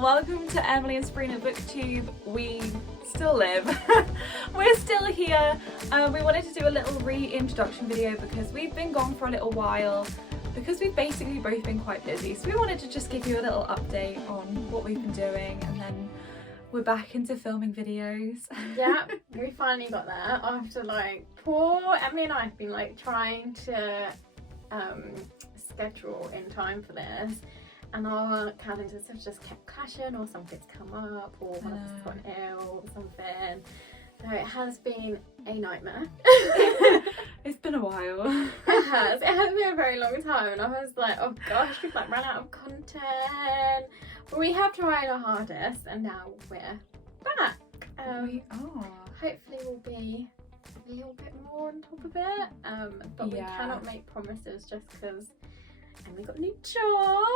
welcome to Emily and Sabrina BookTube. We still live. We're still here. We wanted to do a little reintroduction video because we've been gone for a little while because we've basically both been quite busy. So we wanted to just give you a little update on what we've been doing, and then we're back into filming videos. Yeah, we finally got there after poor Emily and I have been trying to schedule in time for this, and our calendars have just kept clashing, or something's come up, or one of us has gone ill or something. So it has been a nightmare. It's been a while. It has been a very long time, and I was like, oh gosh, we've run out of content. But we have tried our hardest, and now we're back. We are. Hopefully we'll be a little bit more on top of it, but we cannot make promises just because we got a new job.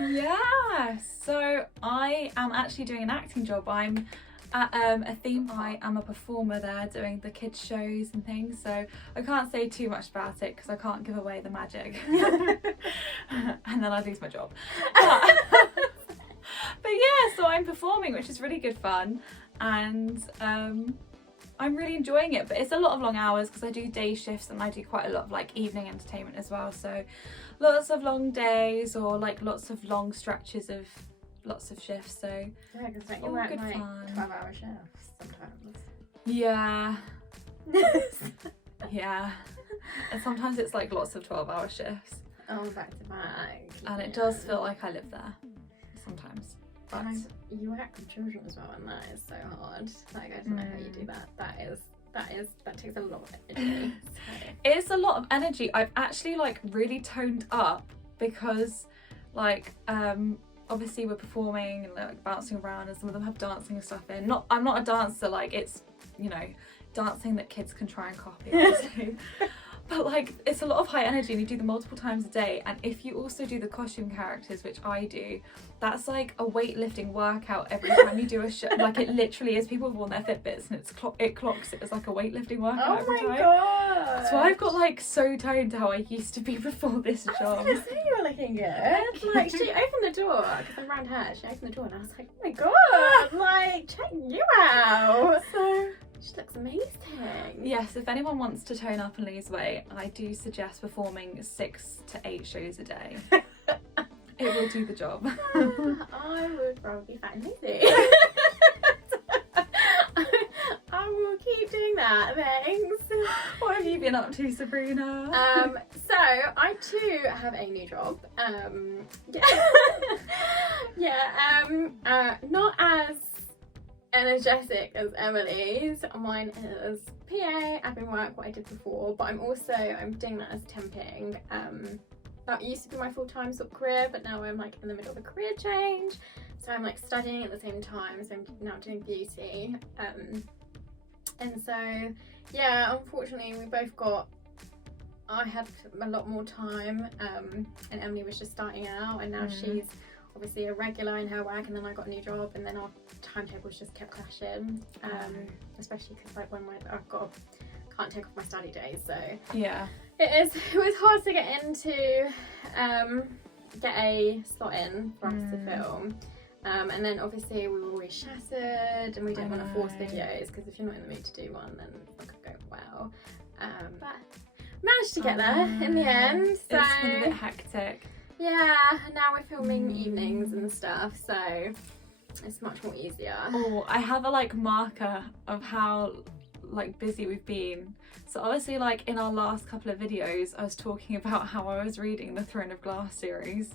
Yeah, so I am actually doing an acting job. I'm at a theme park. I'm a performer there doing the kids shows and things, so I can't say too much about it because I can't give away the magic. And then I lose my job. But yeah, so I'm performing, which is really good fun, and I'm really enjoying it. But it's a lot of long hours because I do day shifts and I do quite a lot of evening entertainment as well, so lots of long days or lots of long stretches of lots of shifts. So yeah, because you work 12-hour shifts sometimes. Yeah. Yeah, and sometimes it's lots of 12-hour shifts. Oh, back to back. And it does feel like I live there sometimes. But you work with children as well, and that is so hard. I don't know how you do that. That takes a lot of energy. So. It's a lot of energy. I've actually really toned up because obviously we're performing and bouncing around, and some of them have dancing and stuff in. I'm not a dancer, it's dancing that kids can try and copy, obviously. But it's a lot of high energy, and you do them multiple times a day. And if you also do the costume characters, which I do, that's a weightlifting workout every time you do a show. It literally is. People have worn their Fitbits, and it clocks it as a weightlifting workout every time. Oh my god! So I've got so toned to how I used to be before this job. I was gonna say you were looking good. She opened the door because I'm around her. She opened the door, and I was like, oh my god! Check you out. So. She looks amazing. Yes, if anyone wants to tone up and lose weight, I do suggest performing 6 to 8 shows a day. It will do the job. I would probably be fat and lazy. I will keep doing that, thanks. What have you been up to, Sabrina? So I too have a new job. Not as energetic as Emily's. Mine is PA, admin work, what I did before, but I'm doing that as temping. That used to be my full-time sort of career, but now I'm in the middle of a career change, so I'm studying at the same time, so I'm now doing beauty, and so yeah, unfortunately I had a lot more time, and Emily was just starting out, and now she's obviously a regular in her work, and then I got a new job, and then our timetables just kept clashing, especially because can't take off my study days, so yeah, it was hard to get into get a slot in for us to film, and then obviously we were always shattered, and we didn't want to force videos because if you're not in the mood to do one, then it's not gonna go well, but managed to get there in the end. So it's been a bit hectic. Yeah, and now we're filming evenings and stuff, so it's much more easier. Oh, I have a marker of how busy we've been. So obviously in our last couple of videos I was talking about how I was reading the Throne of Glass series.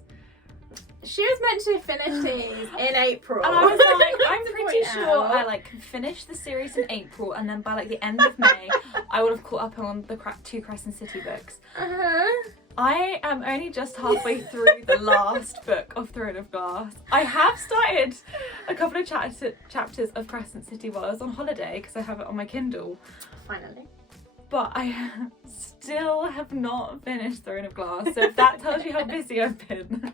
She was meant to finish these in April. And I was I'm pretty sure I finished the series in April, and then by the end of May I would have caught up on the 2 Crescent City books. I am only just halfway through the last book of Throne of Glass. I have started a couple of chapters of Crescent City while I was on holiday because I have it on my Kindle. Finally. But I still have not finished Throne of Glass, so if that tells you how busy I've been.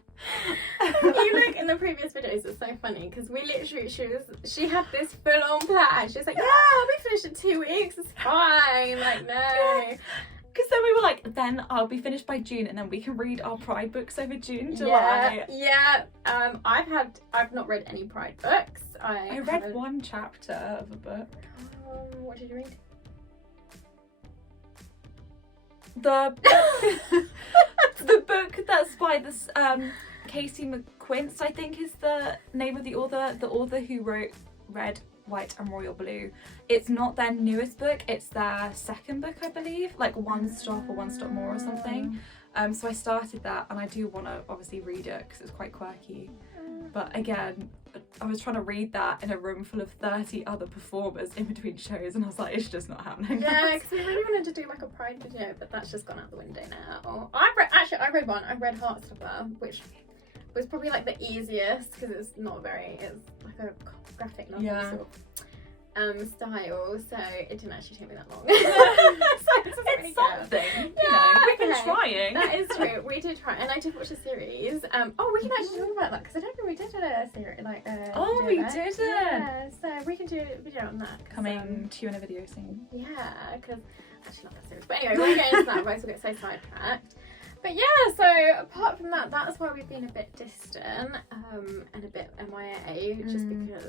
You look in the previous videos, it's so funny because we literally, she had this full on plan. She was like, yeah, I'll be finished in 2 weeks, it's fine. No. Because then we were like, then I'll be finished by June, and then we can read our Pride books over June, July. Yeah. I've not read any Pride books. I read one chapter of a book. What did you read? The book that's by this Casey McQuince, I think is the name of the author who wrote Red, White and Royal Blue. It's not their newest book, it's their second book, I believe, like One Stop or One Stop More or something. So I started that, and I do want to obviously read it because it's quite quirky. But again, I was trying to read that in a room full of 30 other performers in between shows, and I was like, it's just not happening. Yeah, because we really wanted to do like a Pride video, but that's just gone out the window now. I read one. I read Heartstopper, which was probably like the easiest because it's like a graphic novel sort of style, so it didn't actually take me that long. So it's something. We've been trying. That is true. We did try, and I did watch a series. We can actually talk about that because I don't think we did a series like. We did. Yeah, so we can do a video on that. Coming to you in a video soon. Yeah, because I actually love that series. But anyway, we'll get into that. Otherwise, we'll get so sidetracked. But yeah, so apart from that, that's why we've been a bit distant and a bit MIA, just because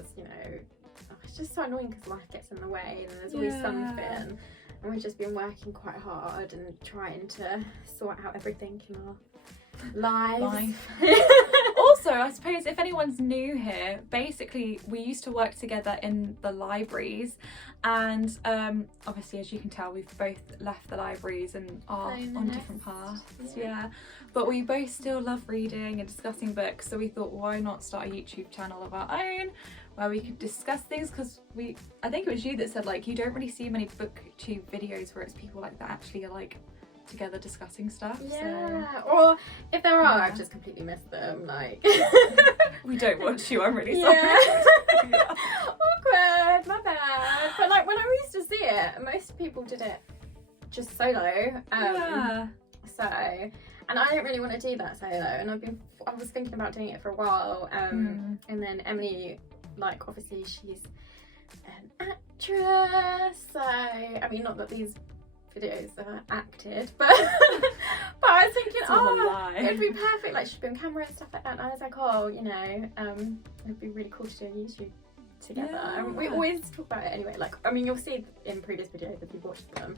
it's just so annoying because life gets in the way and there's always something, and we've just been working quite hard and trying to sort out everything in our lives. Also, I suppose if anyone's new here, basically we used to work together in the libraries, and obviously as you can tell we've both left the libraries and are on different paths. But we both still love reading and discussing books, so we thought, why not start a YouTube channel of our own where we could discuss things, because I think it was you that said like you don't really see many booktube videos where it's people like that actually are like together discussing stuff. Or if there are, I've just completely missed them, like we don't watch you, I'm really sorry. Awkward, my bad. But like when I used to see it, most people did it just solo. So, and I didn't really want to do that solo, and I was thinking about doing it for a while, and then Emily, like obviously she's an actress, so I mean not that these videos are acted, but I was thinking, it'd be perfect, like she'd be on camera and stuff like that, and I was like, it'd be really cool to do a YouTube together. And we always talk about it anyway, like I mean you'll see in previous videos if you've watched them,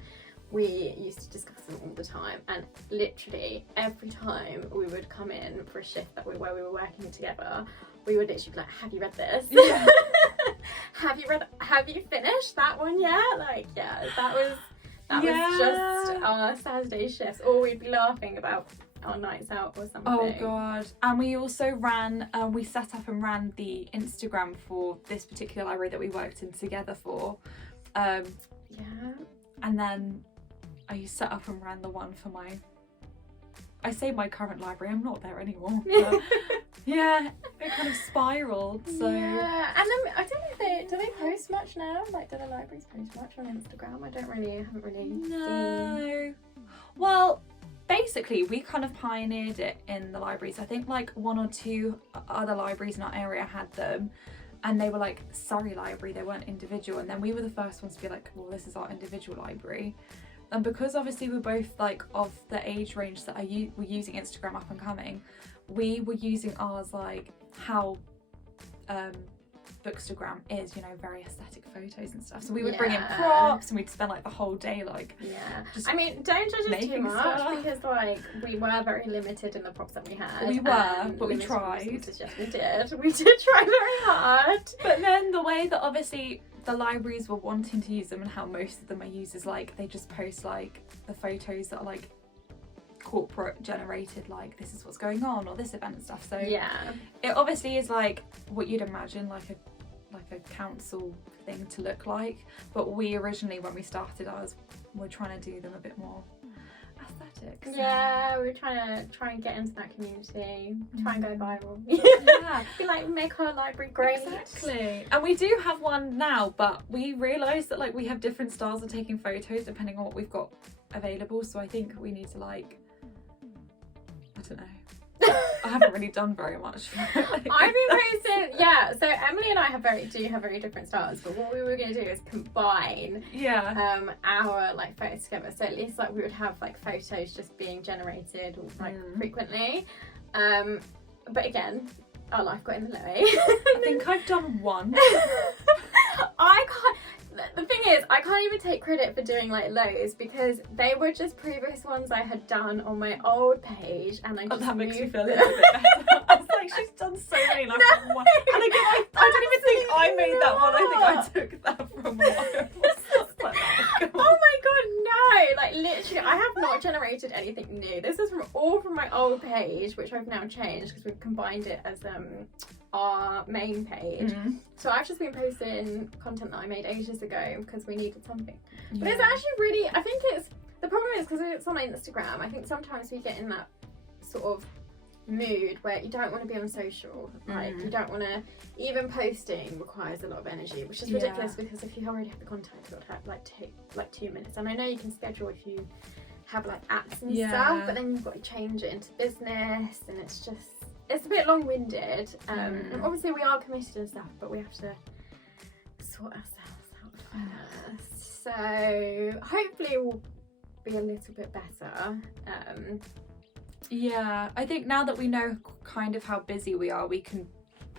we used to discuss them all the time, and literally every time we would come in for a shift where we were working together, we would literally be like, have you read this? Have you finished that one yet? Like, that was just our Saturday shifts, or we'd be laughing about our nights out or something. Oh god. And we also we set up and ran the Instagram for this particular library that we worked in together for. And then I set up and ran the one for my current library, I'm not there anymore. But it kind of spiraled. So and then I don't know do they post much now? Like, do the libraries post much on Instagram? I haven't really seen. Well, basically we kind of pioneered it in the libraries. I think like one or two other libraries in our area had them, and they were like Surrey Library, they weren't individual, and then we were the first ones to be like, well, this is our individual library. And because obviously we're both like of the age range that were using Instagram up and coming, we were using ours like how Bookstagram is, very aesthetic photos and stuff. So we would bring in props and we'd spend like the whole day like just I mean, don't judge us too much stuff. Because like we were very limited in the props that we had. We were, but we tried. Yes, we did. We did try very hard. But then the way that obviously the libraries were wanting to use them and how most of them are used is like they just post like the photos that are like corporate generated, like this is what's going on or this event and stuff. So it obviously is like what you'd imagine like a council thing to look like, but we originally, when we started ours, we're trying to do them a bit more aesthetic. We're trying and get into that community, try and go viral. Be like, make our library great. Exactly. And we do have one now, but we realised that like we have different styles of taking photos depending on what we've got available, so I think we need to like, I don't know, I haven't really done very much. I've been posting yeah, so Emily and I do have very different styles, but what we were going to do is combine our like photos together, so at least like we would have like photos just being generated like frequently, but again our life got in the way. I think I've done one. I can't. The thing is, I can't even take credit for doing like loads because they were just previous ones I had done on my old page, and I just that makes me moved feel a little bit better. I was like, she's done so many. Like, one. And again, I don't even think I made that one. I think I took that from one. Oh my god, no! Like literally, I have not generated anything new. This is all from my old page, which I've now changed because we've combined it as our main page. So I've just been posting content that I made ages ago because we needed something. But it's actually really, I think it's, the problem is because it's on Instagram, I think sometimes we get in that sort of mood where you don't want to be on social, like you don't want to, even posting requires a lot of energy, which is ridiculous because if you already have the content, it would have take like 2 minutes, and I know you can schedule if you have like apps and stuff, but then you've got to change it into business, and it's a bit long-winded, and obviously we are committed and stuff, but we have to sort ourselves out first. So hopefully we'll be a little bit better. Yeah, I think now that we know kind of how busy we are, we can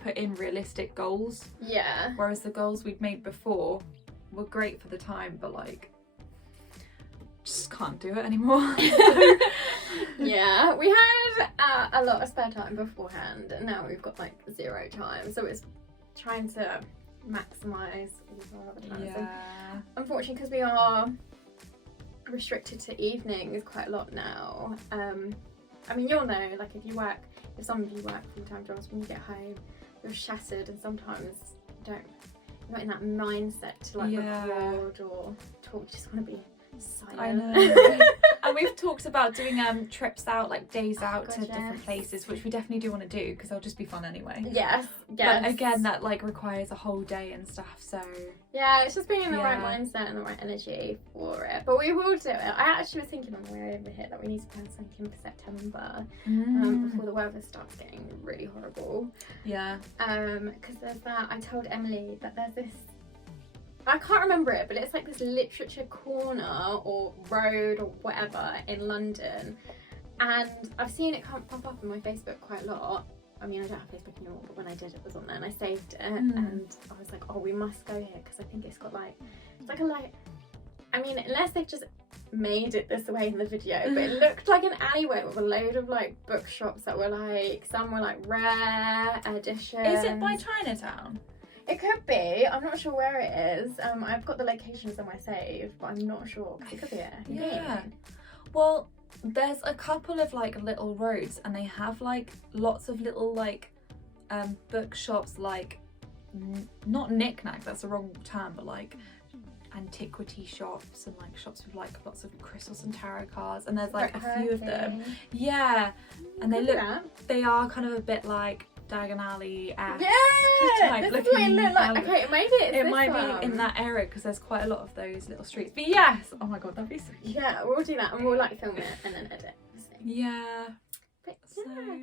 put in realistic goals. Yeah. Whereas the goals we'd made before were great for the time, but like, just can't do it anymore. Yeah, we had a lot of spare time beforehand, and now we've got like 0 time, so it's trying to maximise all of our other times. Yeah. And unfortunately, because we are restricted to evenings quite a lot now, I mean, you'll know, like if some of you work full-time jobs, when you get home, you're shattered, and sometimes you're not in that mindset to like record or talk, you just want to be silent. I know. And we've talked about doing trips out, like days out to different places, which we definitely do want to do because they'll just be fun anyway. Yes. But again, that like requires a whole day and stuff, so yeah, it's just being in the right mindset and the right energy for it. But we will do it. I actually was thinking on the way over here that we need to plan something for September before the weather starts getting really horrible. Yeah. Because there's that. I told Emily that there's this, I can't remember it, but it's like this literature corner or road or whatever in London, and I've seen it pop up on my Facebook quite a lot. I mean, I don't have Facebook anymore, but when I did, it was on there, and I saved it, and I was like, oh, we must go here because I think it's got like, it's like a I mean, unless they've just made it this way in the video, but it looked like an alleyway with a load of like bookshops that were like, some were like rare editions. Is it by Chinatown? It could be. I'm not sure where it is. I've got the location somewhere saved, but I'm not sure because it could be it. Yeah. Well, there's a couple of like little roads, and they have like lots of little like bookshops, like not knick-knack, that's the wrong term, but like antiquity shops and like shops with like lots of crystals and tarot cards, and there's like a few of them. Yeah, and they are kind of a bit like Diagon Alley-esque. Yeah, this is what it looked like. Okay, maybe it might be in that area because there's quite a lot of those little streets. But yes, oh my god, that'd be so cute. Yeah, we'll do that, and we'll like film it and then edit. Yeah. But yeah.